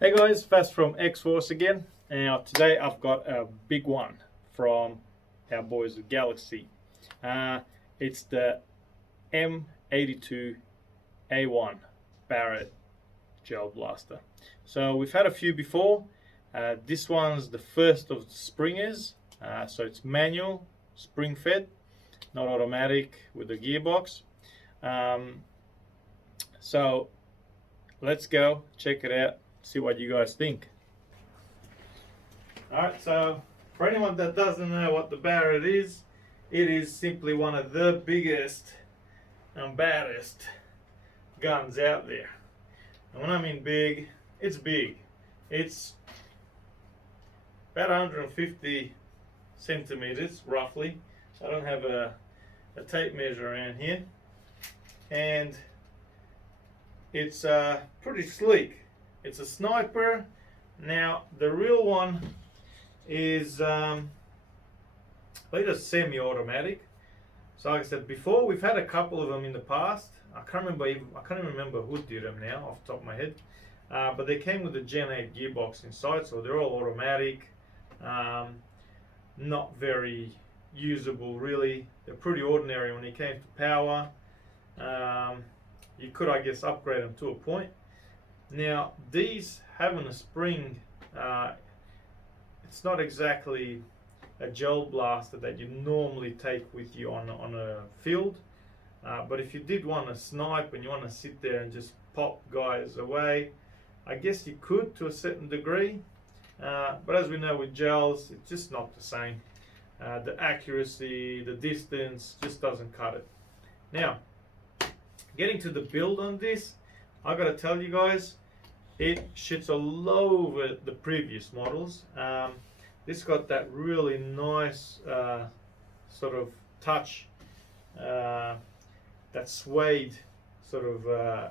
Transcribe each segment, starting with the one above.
Hey guys, Fast from X-Force again. Now today I've got a big one from our boys at Galaxy. It's the M82A1 Barrett gel blaster. So we've had a few before. This one's the first of the springers. So it's manual, spring fed, not automatic with the gearbox. So let's go check it out. See what you guys think. Alright, so for anyone that doesn't know what the Barrett is, it is simply one of the biggest and baddest guns out there. And when I mean big, it's big. It's about 150 centimeters roughly. I don't have a tape measure around here. And it's pretty sleek. It's a sniper. Now the real one is a semi-automatic. So like I said before, we've had a couple of them in the past. I can't even remember who did them now off the top of my head. But they came with a Gen 8 gearbox inside, so they're all automatic. Not very usable really. They're pretty ordinary when it came to power. You could, I guess, upgrade them to a point. Now these having a spring, it's not exactly a gel blaster that you normally take with you on a field, but if you did want to snipe and you want to sit there and just pop guys away, I guess you could to a certain degree, but as we know with gels, it's just not the same. The accuracy, the distance just doesn't cut it. Now getting to the build on this, I gotta tell you guys, it shits all over the previous models. This got that really nice sort of touch, that suede sort of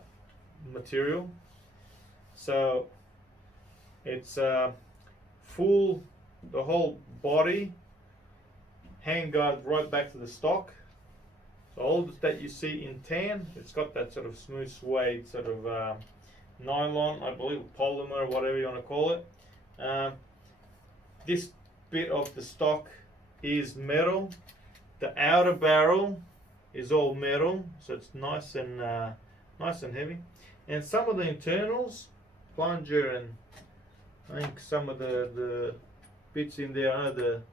material. So it's full, the whole body, handguard right back to the stock. So all that you see in tan, it's got that sort of smooth suede sort of nylon, I believe, polymer, whatever you want to call it. This bit of the stock is metal. The outer barrel is all metal, so it's nice and heavy. And some of the internals, plunger, and I think some of the bits in there, I know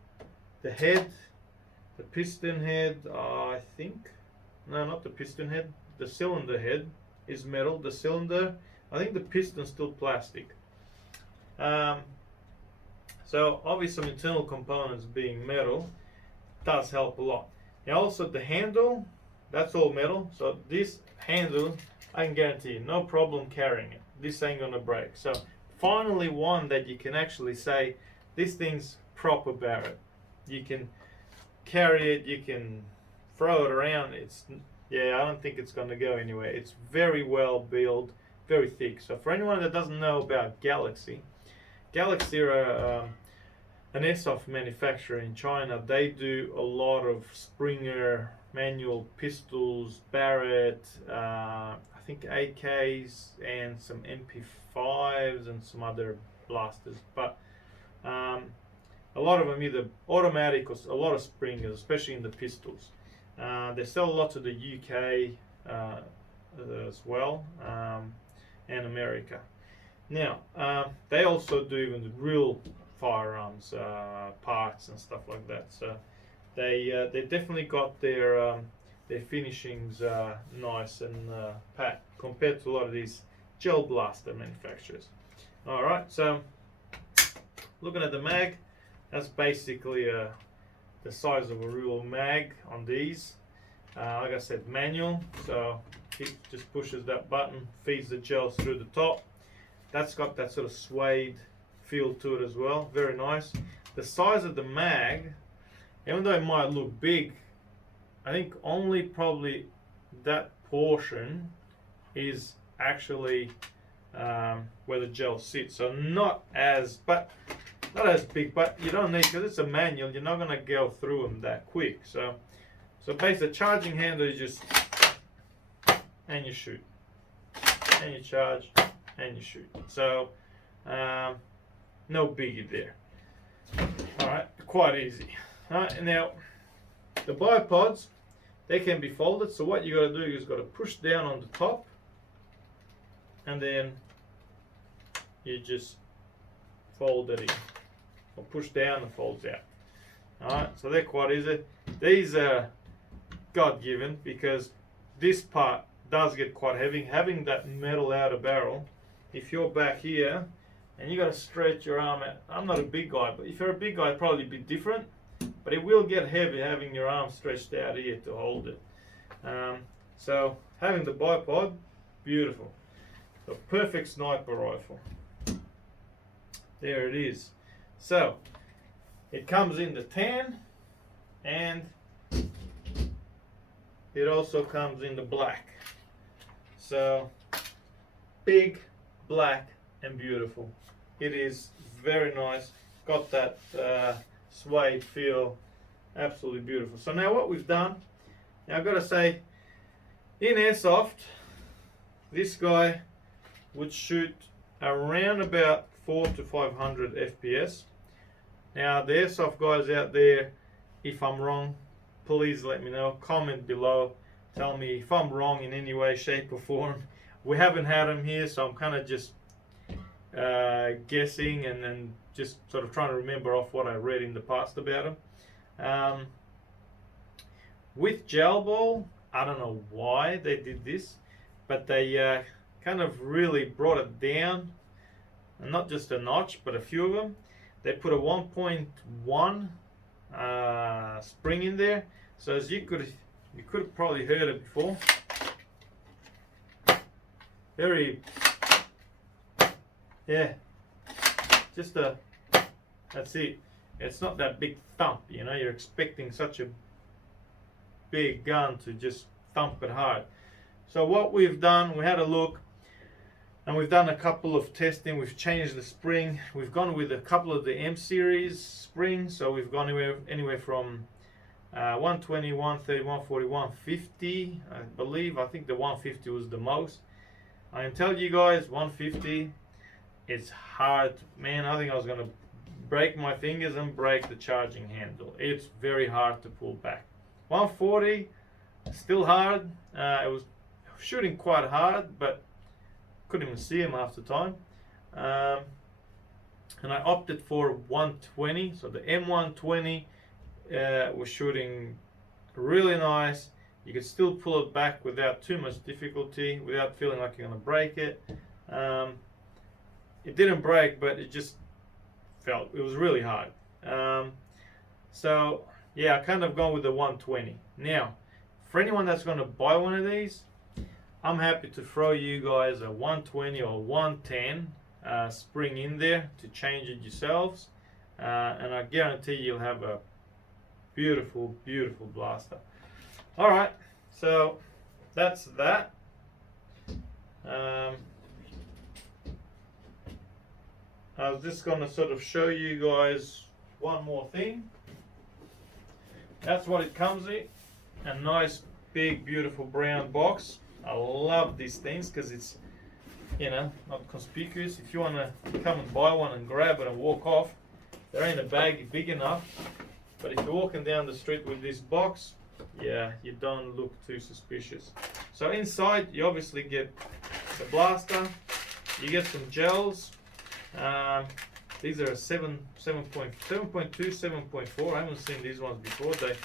the head, the piston head, I think. No, not the piston head. The cylinder head is metal. The cylinder, I think the piston's still plastic. So obviously some internal components being metal does help a lot. Now also the handle, that's all metal. So this handle, I can guarantee you, no problem carrying it. This ain't gonna break. So finally one that you can actually say, this thing's proper Barrett. You can carry it, you can throw it around. I don't think it's going to go anywhere. It's very well built, very thick. So for anyone that doesn't know about Galaxy are an airsoft manufacturer in China. They do a lot of Springer manual pistols, Barrett, I think AKs, and some MP5s and some other blasters. But a lot of them either automatic or a lot of springers, especially in the pistols. They sell a lot to the UK as well, and America. Now they also do even the real firearms parts and stuff like that. So they definitely got their finishings nice and pat compared to a lot of these gel blaster manufacturers. All right, so looking at the mag. That's basically the size of a real mag on these. Like I said, manual, so it just pushes that button, feeds the gels through the top. That's got that sort of suede feel to it as well, very nice. The size of the mag, even though it might look big, I think only probably that portion is actually where the gel sits. So not as big, but you don't need, because it's a manual, you're not going to go through them that quick. So basically, the charging handle is just, and you shoot, and you charge, and you shoot. So No biggie there. Alright, quite easy. Alright, and now the bipods, they can be folded, so what you got to do is got to push down on the top, and then you just fold it in, or push down and folds out. Alright, so they're quite easy. These are God-given because this part does get quite heavy. Having that metal outer barrel, if you're back here and you got to stretch your arm out. I'm not a big guy, but if you're a big guy, it'd probably be different. But it will get heavy having your arm stretched out here to hold it. So having the bipod, beautiful. A perfect sniper rifle. There it is. So it comes in the tan, and it also comes in the black. So big, black, and beautiful. It is very nice. Got that suede feel. Absolutely beautiful. So now what we've done, now I've got to say, in airsoft, this guy would shoot around about 400 to 500 FPS. Now the airsoft guys out there, if I'm wrong, please let me know. Comment below. Tell me if I'm wrong in any way, shape or form. We haven't had them here, so I'm kind of just guessing and then just sort of trying to remember off what I read in the past about them. With gel ball, I don't know why they did this, but they kind of really brought it down, and not just a notch, but a few of them. They put a 1.1 spring in there, so as you could have probably heard it before. Very, yeah, just that's it. It's not that big thump, you know. You're expecting such a big gun to just thump it hard. So what we've done, we had a look, and we've done a couple of testing. We've changed the spring. We've gone with a couple of the M series springs. So we've gone anywhere from 120, 130, 140, 150, I believe. I think the 150 was the most. I can tell you guys, 150, it's hard. Man, I think I was going to break my fingers and break the charging handle. It's very hard to pull back. 140, still hard. It was shooting quite hard, but couldn't even see him half the time. And I opted for 120. So the M120 was shooting really nice. You could still pull it back without too much difficulty, without feeling like you're going to break it. It didn't break, but it just felt, it was really hard. So yeah, I kind of gone with the 120. Now, for anyone that's going to buy one of these, I'm happy to throw you guys a 120 or 110 spring in there to change it yourselves, and I guarantee you'll have a beautiful, beautiful blaster. Alright, so that's that. I was just going to sort of show you guys one more thing. That's what it comes in. A nice, big, beautiful brown box. I love these things because it's, you know, not conspicuous. If you want to come and buy one and grab it and walk off, there ain't a bag big enough. But if you're walking down the street with this box, yeah, you don't look too suspicious. So inside, you obviously get the blaster. You get some gels. These are 7.2, 7.4. I haven't seen these ones before. They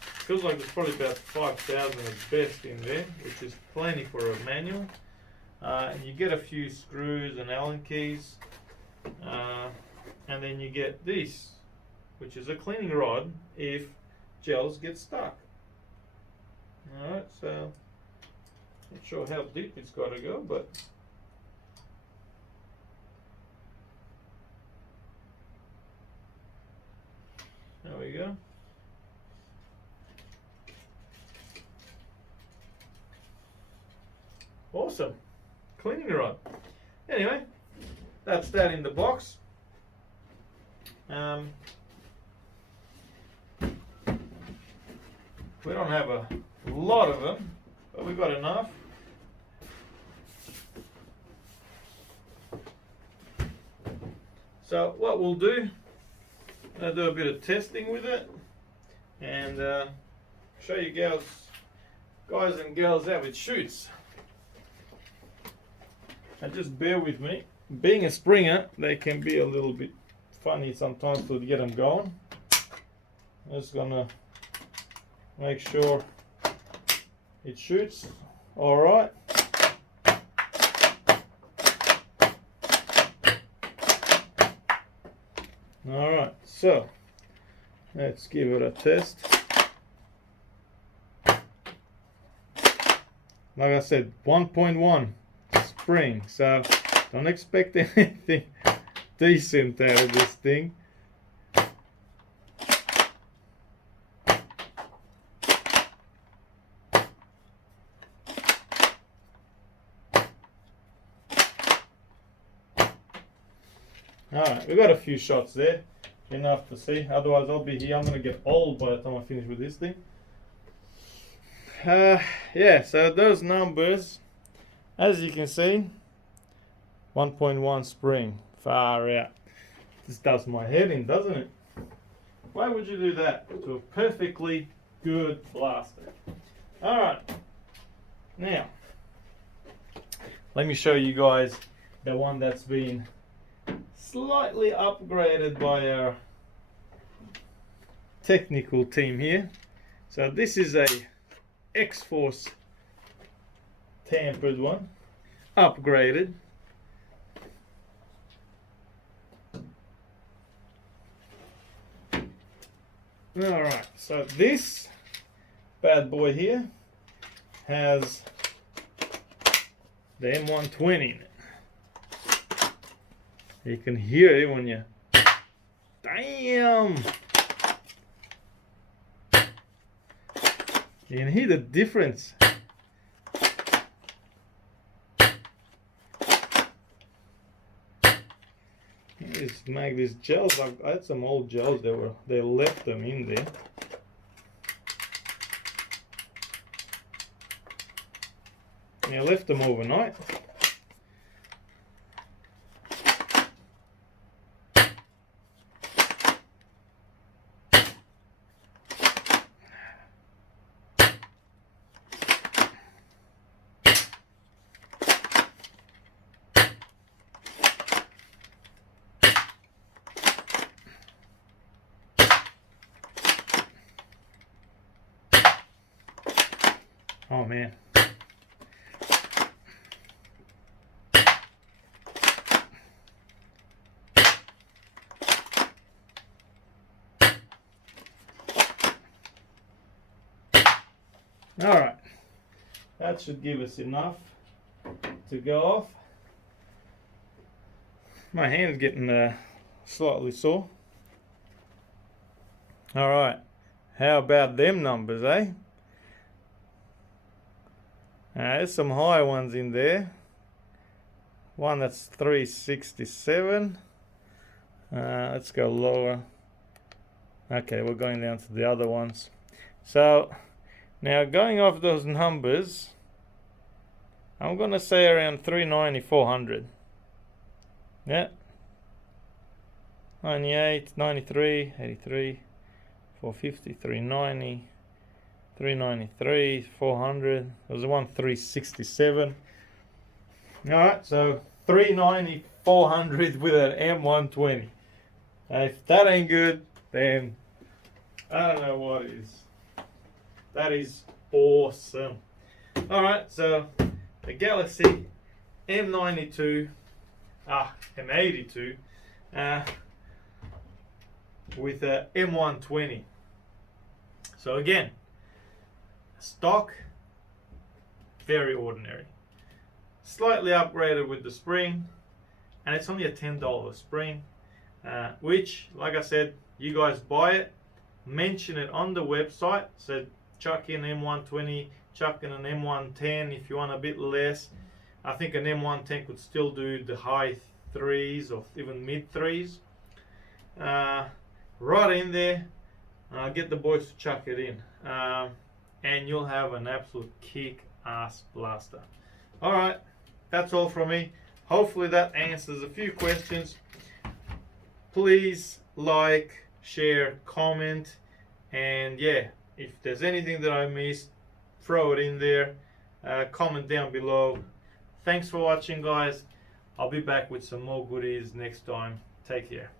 feels like there's probably about 5,000 at best in there, which is plenty for a manual. And you get a few screws and Allen keys, and then you get this, which is a cleaning rod if gels get stuck. Alright, so not sure how deep it's got to go, but there we go. Awesome. Cleaning rod. Anyway, that's that in the box. We don't have a lot of them, but we've got enough. So what we'll do, I'll do a bit of testing with it and show you guys and girls how it shoots. And just bear with me. Being a Springer, they can be a little bit funny sometimes to get them going. I'm just gonna make sure it shoots all right. All right, so let's give it a test. Like I said, 1.1 spring, so don't expect anything decent out of this thing. Alright, we've got a few shots there, enough to see, otherwise I'll be here, I'm going to get old by the time I finish with this thing. Yeah, so those numbers, as you can see, 1.1 spring, far out. This does my head in, doesn't it? Why would you do that to a perfectly good blaster? Alright, now, let me show you guys the one that's been slightly upgraded by our technical team here. So this is a X-Force tampered one, upgraded. Alright, so this bad boy here has the M120 in it. You can hear it when you... Damn! You can hear the difference. Just make these gels. I had some old gels. They left them in there. I left them overnight. Oh man. All right, that should give us enough to go off. My hand's getting slightly sore. All right, how about them numbers, eh? There's some high ones in there. One that's 367. Let's go lower. Okay, we're going down to the other ones. So now going off those numbers, I'm gonna say around 390, 400. Yeah. 98, 93, 83, 450, 390. 393, 400. There was one 367. Alright, so 390, 400 with an M120. If that ain't good, then I don't know what is. That is awesome. Alright, so the Galaxy M82, M82, with a M120. So again, stock, very ordinary. Slightly upgraded with the spring, and it's only a $10 spring, which, like I said, you guys buy it, mention it on the website, so chuck in M120, chuck in an M110 if you want a bit less. I think an M110 could still do the high threes or even mid threes. Right in there, get the boys to chuck it in. And you'll have an absolute kick-ass blaster. Alright, that's all from me. Hopefully that answers a few questions. please like, share, comment, and yeah, if there's anything that I missed, throw it in there. Comment down below. Thanks for watching, guys. I'll be back with some more goodies next time. Take care.